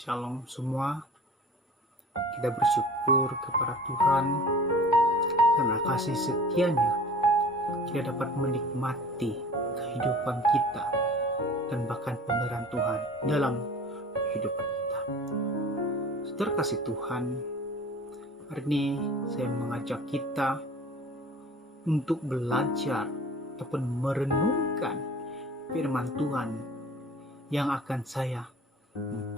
Shalom semua, kita bersyukur kepada Tuhan karena kasih setianya kita dapat menikmati kehidupan kita dan bahkan pemberian Tuhan dalam kehidupan kita. Saudara kasih Tuhan, hari ini saya mengajak kita untuk belajar ataupun merenungkan firman Tuhan yang akan saya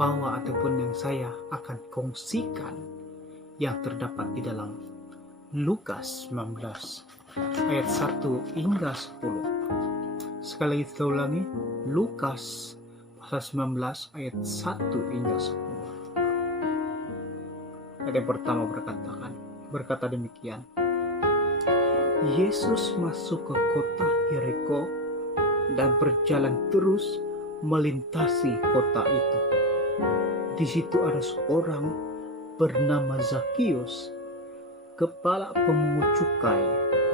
bawa ataupun yang saya akan kongsikan yang terdapat di dalam Lukas 19 ayat 1 hingga 10. Sekali lagi kita ulangi, Lukas pasal 19 ayat 1 hingga 10. Ayat yang pertama berkata demikian. Yesus masuk ke kota Yeriko dan berjalan terus melintasi kota itu. Di situ ada seorang bernama Zakius, kepala pemungut cukai,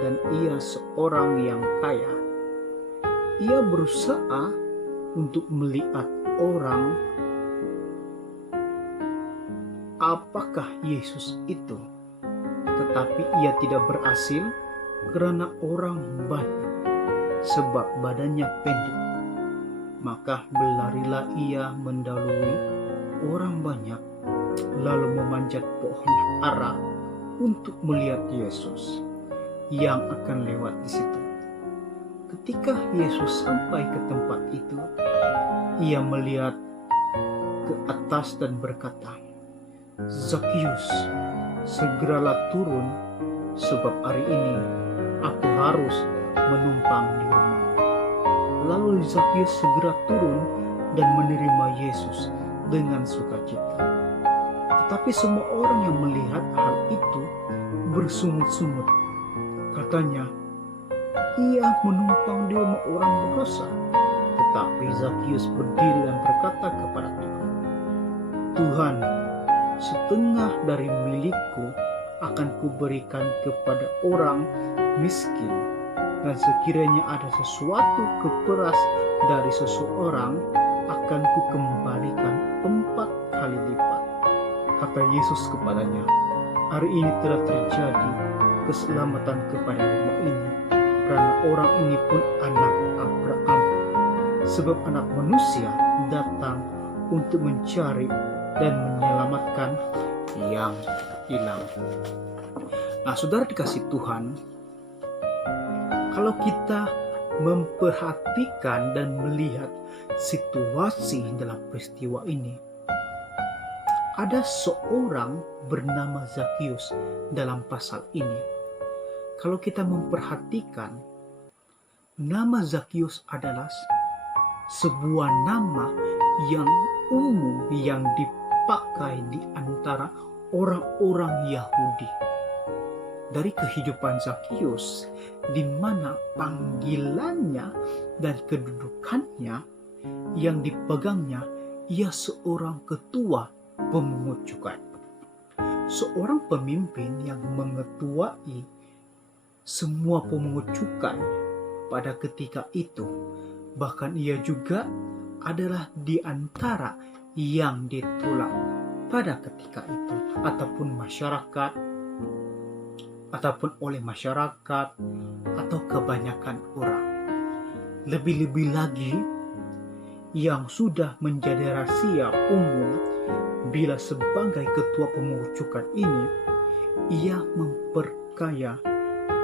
dan ia seorang yang kaya. Ia berusaha untuk melihat orang apakah Yesus itu, tetapi ia tidak berhasil karena orang banyak, sebab badannya pendek. Maka berlarilah ia mendahului orang banyak, lalu memanjat pohon ara untuk melihat Yesus yang akan lewat di situ. Ketika Yesus sampai ke tempat itu, ia melihat ke atas dan berkata, "Zakius, segeralah turun, sebab hari ini aku harus menumpang di rumah." Lalu Zakius segera turun dan menerima Yesus dengan sukacita. Tetapi semua orang yang melihat hal itu bersungut-sungut. Katanya, "Ia menumpang di rumah orang berdosa." Tetapi Zakius berdiri dan berkata kepada Tuhan, "Tuhan, setengah dari milikku akan kuberikan kepada orang miskin. Dan sekiranya ada sesuatu keperas dari seseorang, akan kukembalikan 4 kali lipat." Kata Yesus kepadanya, "Hari ini telah terjadi keselamatan kepada rumah ini, karena orang ini pun anak Abraham. Sebab anak manusia datang untuk mencari dan menyelamatkan yang hilang." Nah, saudara dikasih Tuhan, kalau kita memperhatikan dan melihat situasi dalam peristiwa ini, ada seorang bernama Zakius dalam pasal ini. Kalau kita memperhatikan, nama Zakius adalah sebuah nama yang umum yang dipakai di antara orang-orang Yahudi. Dari kehidupan Zakius, di mana panggilannya dan kedudukannya yang dipegangnya, ia seorang ketua pemungut cukai, seorang pemimpin yang mengetuai semua pemungut cukai pada ketika itu. Bahkan ia juga adalah di antara yang ditolak pada ketika itu, ataupun oleh masyarakat atau kebanyakan orang. Lebih-lebih lagi yang sudah menjadi rahasia umum, bila sebagai ketua pemungut cukai ini, ia memperkaya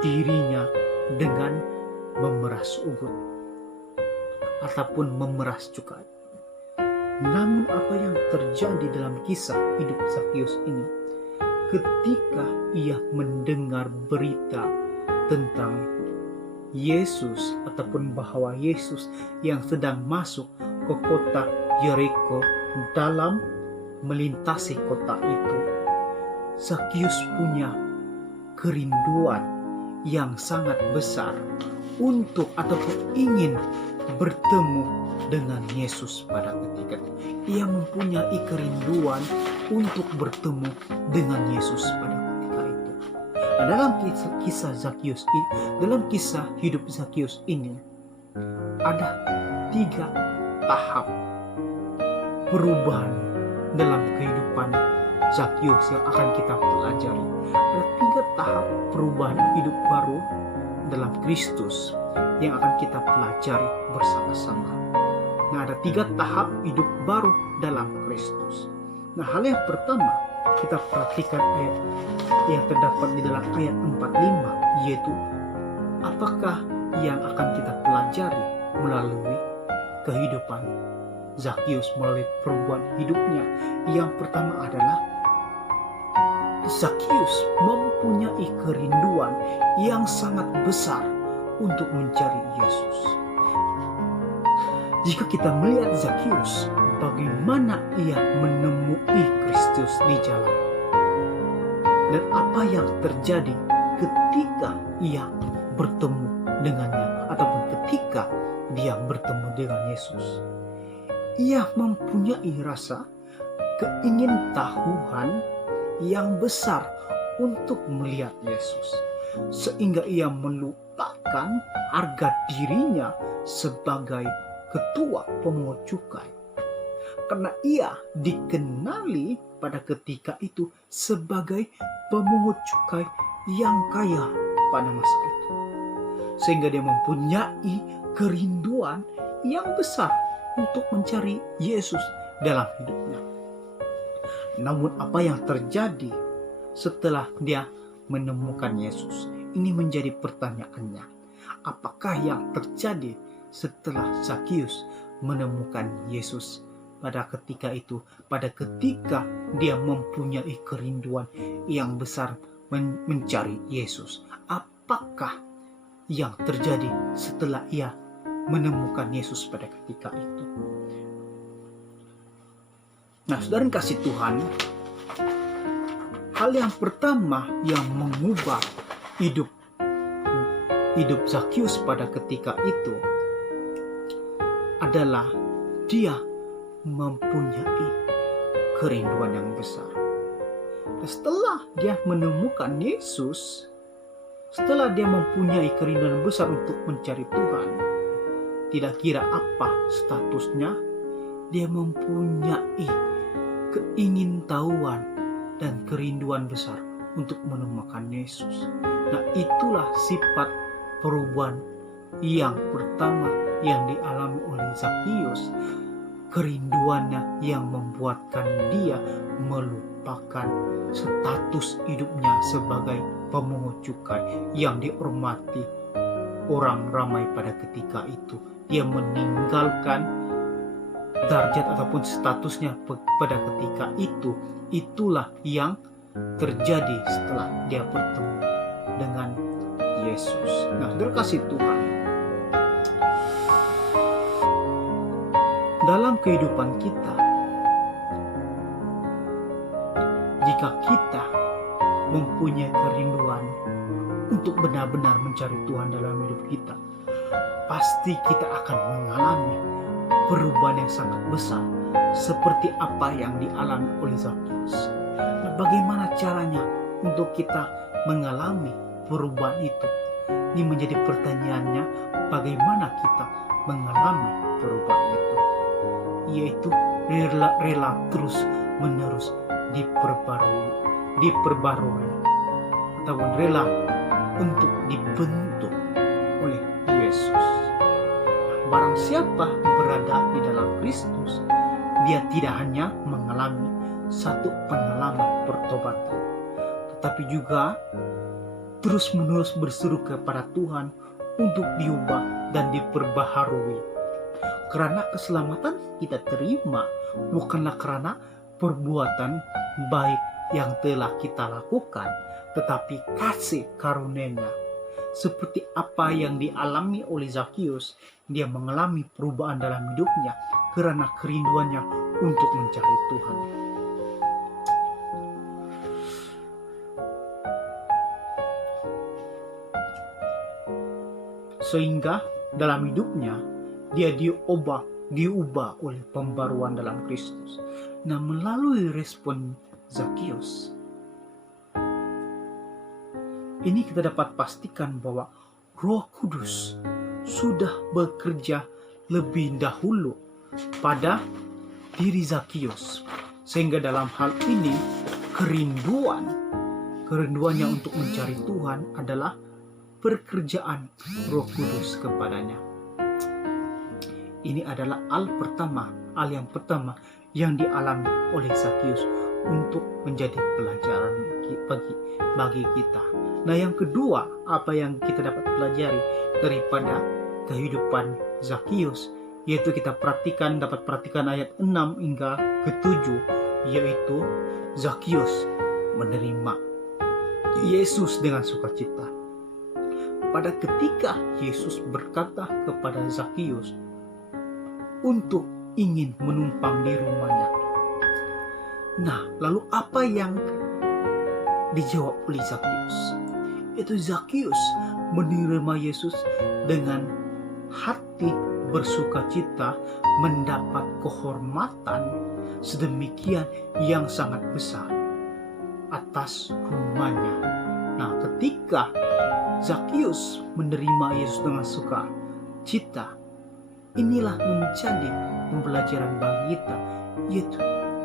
dirinya dengan memeras ugut ataupun memeras cukai. Namun apa yang terjadi dalam kisah hidup Zakius ini, ketika ia mendengar berita tentang Yesus ataupun bahwa Yesus yang sedang masuk ke kota Yeriko dalam melintasi kota itu, Zakius punya kerinduan yang sangat besar untuk ataupun ingin bertemu dengan Yesus pada ketika itu. Ia mempunyai kerinduan untuk bertemu dengan Yesus pada ketika itu. Nah, dalam kisah hidup Zakius ini ada 3 tahap perubahan dalam kehidupan Zakius yang akan kita pelajari. Ada 3 tahap perubahan hidup baru dalam Kristus yang akan kita pelajari bersama-sama. Nah, ada 3 tahap hidup baru dalam Kristus. Nah, hal yang pertama, kita perhatikan ayat yang terdapat di dalam ayat 45, yaitu apakah yang akan kita pelajari melalui kehidupan Zakius, melalui perubahan hidupnya. Yang pertama adalah Zakius mempunyai kerinduan yang sangat besar untuk mencari Yesus. Jika kita melihat Zakius, bagaimana ia menemui Kristus di jalan, dan apa yang terjadi ketika ia bertemu dengannya, ataupun ketika dia bertemu dengan Yesus. Ia mempunyai rasa keingintahuan yang besar untuk melihat Yesus, sehingga ia melupakan harga dirinya sebagai ketua pemungut cukai, karena ia dikenali pada ketika itu sebagai pemungut cukai yang kaya pada masa itu, sehingga dia mempunyai kerinduan yang besar untuk mencari Yesus dalam hidupnya. Namun apa yang terjadi setelah dia menemukan Yesus? Ini menjadi pertanyaannya. Apakah yang terjadi setelah Zakius menemukan Yesus pada ketika itu? Pada ketika dia mempunyai kerinduan yang besar mencari Yesus. Apakah yang terjadi setelah ia menemukan Yesus pada ketika itu? Nah, saudara kasih Tuhan, hal yang pertama yang mengubah hidup Zakius pada ketika itu adalah dia mempunyai kerinduan yang besar. Dan setelah dia menemukan Yesus, setelah dia mempunyai kerinduan besar untuk mencari Tuhan, tidak kira apa statusnya, dia mempunyai keingintahuan dan kerinduan besar untuk menemukan Yesus. Nah, itulah sifat perubahan yang pertama yang dialami oleh Zakius. Kerinduannya yang membuatkan dia melupakan status hidupnya sebagai pemungut cukai yang dihormati orang ramai pada ketika itu. Dia meninggalkan derajat ataupun statusnya pada ketika itu. Itulah yang terjadi setelah dia bertemu dengan Yesus. Nah, terkasih Tuhan, dalam kehidupan kita, jika kita mempunyai kerinduan untuk benar-benar mencari Tuhan dalam hidup kita, pasti kita akan mengalami perubahan yang sangat besar seperti apa yang dialami oleh Zakius. Nah, bagaimana caranya untuk kita mengalami perubahan itu? Ini menjadi pertanyaannya, bagaimana kita mengalami perubahan itu? Yaitu rela terus menerus diperbarui ataupun rela untuk dibentuk oleh Yesus. Barang siapa berada di dalam Kristus, dia tidak hanya mengalami satu pengalaman pertobatan, tetapi juga terus-menerus berseru kepada Tuhan untuk diubah dan diperbaharui. Karena keselamatan kita terima bukanlah karena perbuatan baik yang telah kita lakukan, tetapi kasih karunia. Seperti apa yang dialami oleh Zakius, dia mengalami perubahan dalam hidupnya karena kerinduannya untuk mencari Tuhan. Sehingga dalam hidupnya dia diubah oleh pembaruan dalam Kristus. Nah, melalui respon Zakius, ini kita dapat pastikan bahwa Roh Kudus sudah bekerja lebih dahulu pada diri Zakius. Sehingga dalam hal ini kerinduannya untuk mencari Tuhan adalah pekerjaan Roh Kudus kepadanya. Ini adalah hal yang pertama yang dialami oleh Zakius untuk menjadi pelajaran bagi kita. Nah, yang kedua, apa yang kita dapat pelajari daripada kehidupan Zakius, yaitu kita dapat perhatikan ayat 6 hingga ke-7, yaitu Zakius menerima Yesus dengan sukacita. Pada ketika Yesus berkata kepada Zakius untuk ingin menumpang di rumahnya. Nah, lalu apa yang dijawab oleh Zakius? Itu Zakius menerima Yesus dengan hati bersukacita, mendapat kehormatan sedemikian yang sangat besar atas rumahnya. Nah, ketika Zakius menerima Yesus dengan sukacita, inilah menjadi pembelajaran bagi kita, yaitu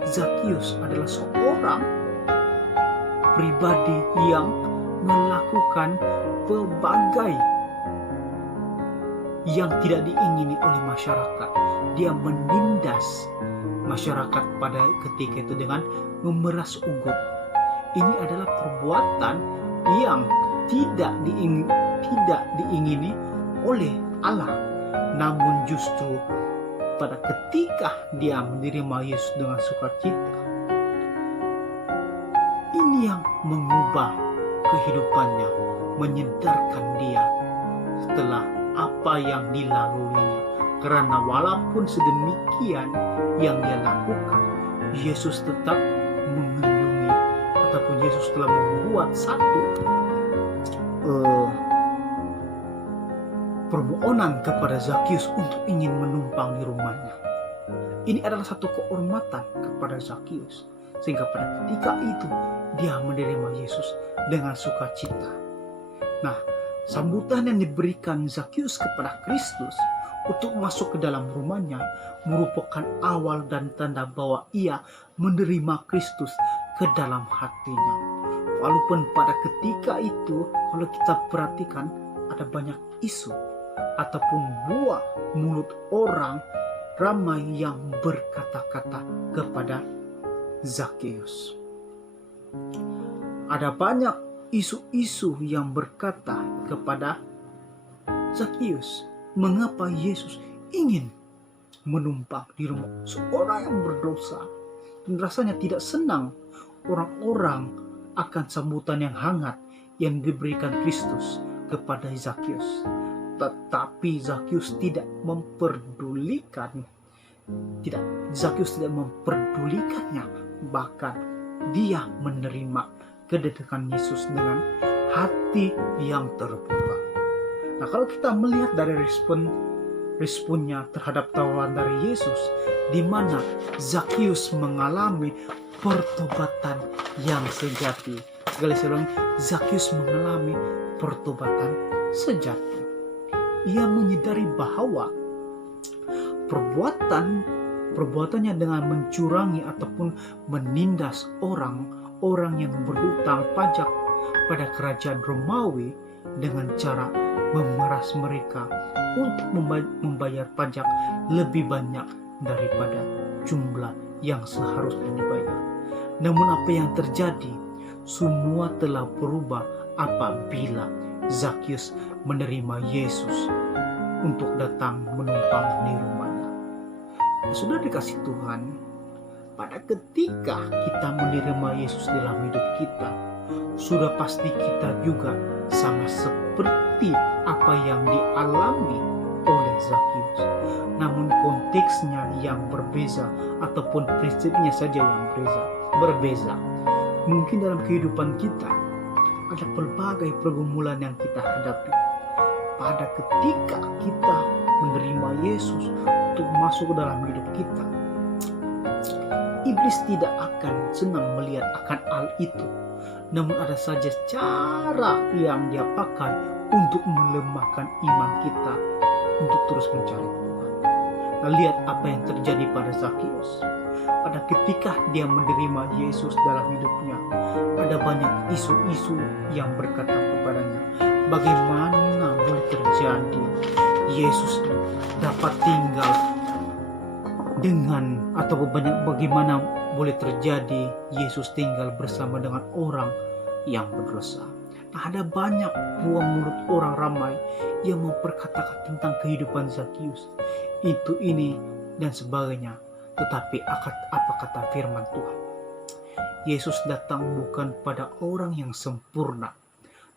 Zakius adalah seorang pribadi yang melakukan berbagai yang tidak diingini oleh masyarakat. Dia menindas masyarakat pada ketika itu dengan memeras unggut. Ini adalah perbuatan yang tidak diingini oleh Allah. Namun justru pada ketika dia menerima Yesus dengan sukacita, ini yang mengubah kehidupannya, menyedarkan dia setelah apa yang dilaluinya. Karena walaupun sedemikian yang dia lakukan, Yesus tetap mengunjungi, ataupun Yesus telah membuat satu permohonan kepada Zakius untuk ingin menumpang di rumahnya. Ini adalah satu kehormatan kepada Zakius, sehingga pada ketika itu dia menerima Yesus dengan sukacita. Nah, sambutan yang diberikan Zakius kepada Kristus untuk masuk ke dalam rumahnya merupakan awal dan tanda bahwa ia menerima Kristus ke dalam hatinya. Walaupun pada ketika itu, kalau kita perhatikan, ada banyak isu ataupun buah mulut orang ramai yang berkata-kata kepada Zakius. Ada banyak isu-isu yang berkata kepada Zakius, mengapa Yesus ingin menumpang di rumah seorang yang berdosa, dan rasanya tidak senang orang-orang akan sambutan yang hangat yang diberikan Kristus kepada Zakius. Tetapi Zakius tidak memperdulikannya, bahkan dia menerima kedatangan Yesus dengan hati yang terbuka. Nah, kalau kita melihat dari responnya terhadap tawaran dari Yesus, di mana Zakius mengalami pertobatan yang sejati. Sekali saya ulangi, Zakius mengalami pertobatan sejati. Ia menyadari bahwa perbuatannya dengan mencurangi ataupun menindas orang yang berhutang pajak pada kerajaan Romawi dengan cara memeras mereka untuk membayar pajak lebih banyak daripada jumlah yang seharusnya dibayar. Namun apa yang terjadi? Semua telah berubah apabila Zakius menerima Yesus untuk datang menumpang di rumahnya. Sudah dikasih Tuhan, pada ketika kita menerima Yesus dalam hidup kita, sudah pasti kita juga sama seperti apa yang dialami oleh Zakius. Namun konteksnya yang berbeza ataupun prinsipnya saja yang berbeza. Mungkin dalam kehidupan kita ada pelbagai pergumulan yang kita hadapi. Pada ketika kita menerima Yesus untuk masuk ke dalam hidup kita, iblis tidak akan senang melihat akan hal itu. Namun ada saja cara yang dia pakai untuk melemahkan iman kita untuk terus mencari Tuhan. Nah, lihat apa yang terjadi pada Zakius. pada ketika dia menerima Yesus dalam hidupnya, ada banyak isu-isu yang berkata kepadanya, bagaimana boleh terjadi Yesus dapat tinggal dengan, atau bagaimana boleh terjadi Yesus tinggal bersama dengan orang yang berdosa. Nah, ada banyak ruang mulut orang ramai yang memperkatakan tentang kehidupan Zakius, itu, ini, dan sebagainya. Tetapi apa kata firman Tuhan? Yesus datang bukan pada orang yang sempurna,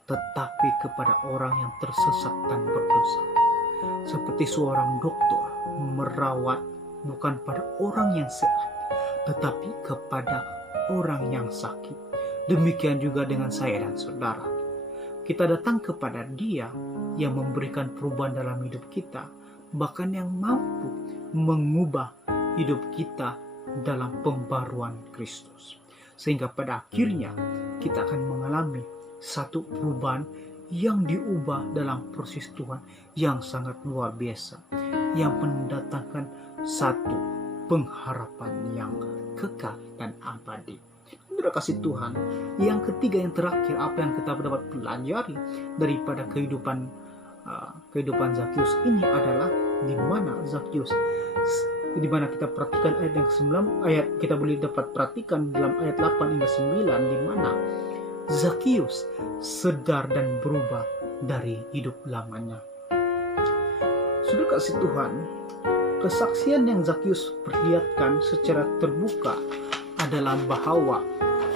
tetapi kepada orang yang tersesat dan berdosa. Seperti seorang dokter merawat bukan pada orang yang sehat, tetapi kepada orang yang sakit. Demikian juga dengan saya dan saudara. Kita datang kepada Dia yang memberikan perubahan dalam hidup kita, bahkan yang mampu mengubah hidup kita dalam pembaruan Kristus. Sehingga pada akhirnya kita akan mengalami satu perubahan yang diubah dalam proses Tuhan yang sangat luar biasa, yang mendatangkan satu pengharapan yang kekal dan abadi. Saudara kasih Tuhan, yang ketiga, yang terakhir, apa yang kita dapat pelajari daripada kehidupan Zakius ini adalah di mana kita perhatikan ayat yang ke-9, kita boleh dapat perhatikan dalam ayat 8 hingga 9, di mana Zakius sadar dan berubah dari hidup lamanya. Saudara kasih Tuhan, kesaksian yang Zakius perlihatkan secara terbuka adalah bahwa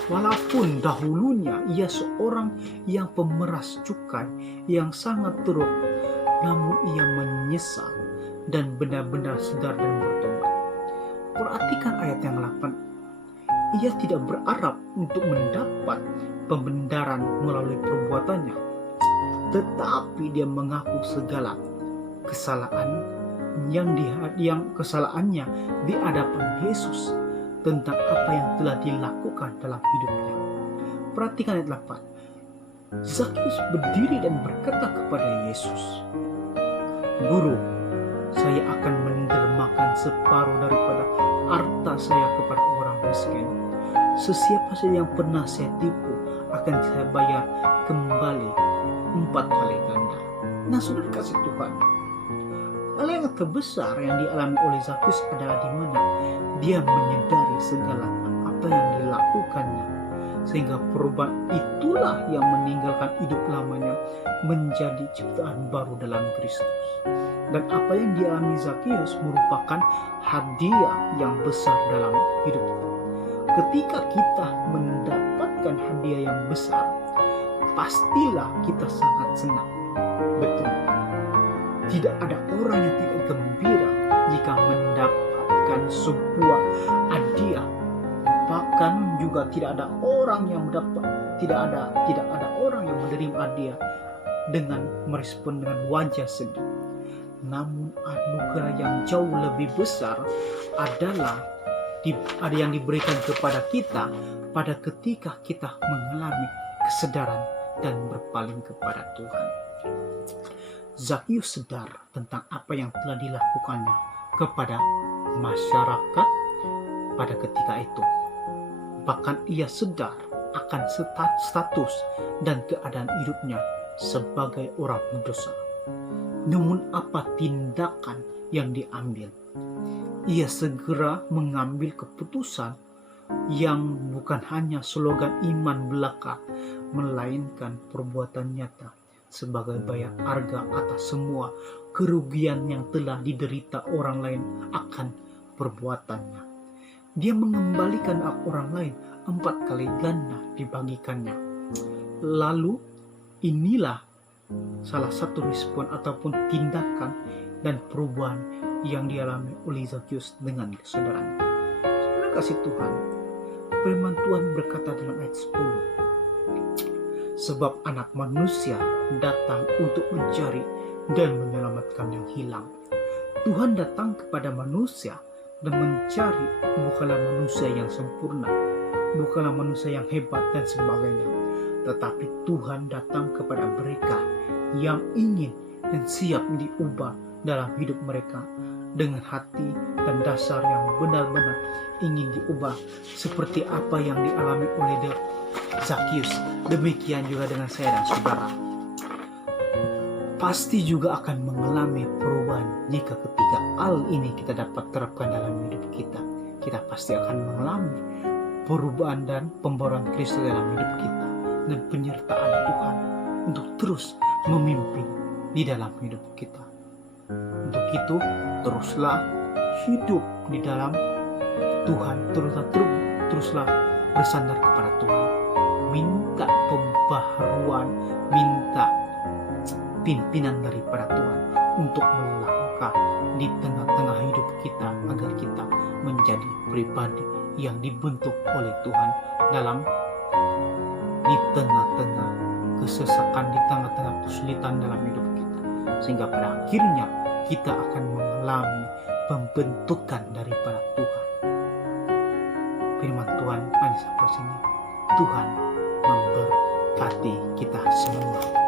walaupun dahulunya ia seorang yang pemeras cukai yang sangat teruk, namun ia menyesal dan benar-benar sadar dan bertobat. Perhatikan ayat yang 8. Ia tidak berharap untuk mendapat pembenaran melalui perbuatannya, tetapi dia mengaku segala kesalahan yang kesalahannya di hadapan Yesus tentang apa yang telah dilakukan dalam hidupnya. Perhatikan ayat 8. Zakius berdiri dan berkata kepada Yesus, Guru, saya akan mendermakan separuh daripada harta saya kepada orang miskin. Sesiapa saja yang pernah saya tipu akan saya bayar kembali 4 kali ganda. Nah, saudara kasih Tuhan, hal yang terbesar yang dialami oleh Zakius adalah di mana dia menyadari segala apa yang dilakukannya, sehingga perubahan itulah yang meninggalkan hidup lamanya menjadi ciptaan baru dalam Kristus. Dan apa yang dialami Zakius merupakan hadiah yang besar dalam hidupnya. Ketika kita mendapatkan hadiah yang besar, pastilah kita sangat senang. Betul, tidak ada orang yang tidak gembira jika mendapatkan sebuah hadiah. Bahkan juga tidak ada orang yang menerima hadiah dengan merespon dengan wajah sedih. Namun anugerah yang jauh lebih besar adalah ada yang diberikan kepada kita pada ketika kita mengalami kesadaran dan berpaling kepada Tuhan. Zakius sadar tentang apa yang telah dilakukannya kepada masyarakat pada ketika itu. Bahkan ia sadar akan status dan keadaan hidupnya sebagai orang berdosa. Namun apa tindakan yang diambil? Ia segera mengambil keputusan yang bukan hanya slogan iman belaka, melainkan perbuatan nyata sebagai bayar harga atas semua kerugian yang telah diderita orang lain akan perbuatannya. Dia mengembalikan orang lain 4 kali ganda dibagikannya. Lalu inilah salah satu respon ataupun tindakan dan perubahan yang dialami oleh Zakius dengan kesadaran. Saudara kasih Tuhan, firman Tuhan berkata dalam ayat 10, sebab anak manusia datang untuk mencari dan menyelamatkan yang hilang. Tuhan datang kepada manusia dan mencari bukanlah manusia yang sempurna, bukanlah manusia yang hebat dan sebagainya, tetapi Tuhan datang kepada mereka yang ingin dan siap diubah dalam hidup mereka dengan hati dan dasar yang benar-benar ingin diubah seperti apa yang dialami oleh Zakius. Demikian juga dengan saya dan saudara. Pasti juga akan mengalami perubahan jika ketika hal ini kita dapat terapkan dalam hidup kita. Kita pasti akan mengalami perubahan dan pembaruan Kristus dalam hidup kita dan penyertaan Tuhan untuk terus memimpin di dalam hidup kita. Untuk itu, teruslah hidup di dalam Tuhan, teruslah bersandar kepada Tuhan. Minta pembaharuan, minta pimpinan daripada Tuhan untuk melangkah di tengah-tengah hidup kita agar kita menjadi pribadi yang dibentuk oleh Tuhan di tengah-tengah kesesakan, di tengah-tengah kesulitan dalam hidup kita, sehingga pada akhirnya kita akan mengalami pembentukan daripada Tuhan. Firman Tuhan hanya sampai sini. Tuhan memberkati kita semua.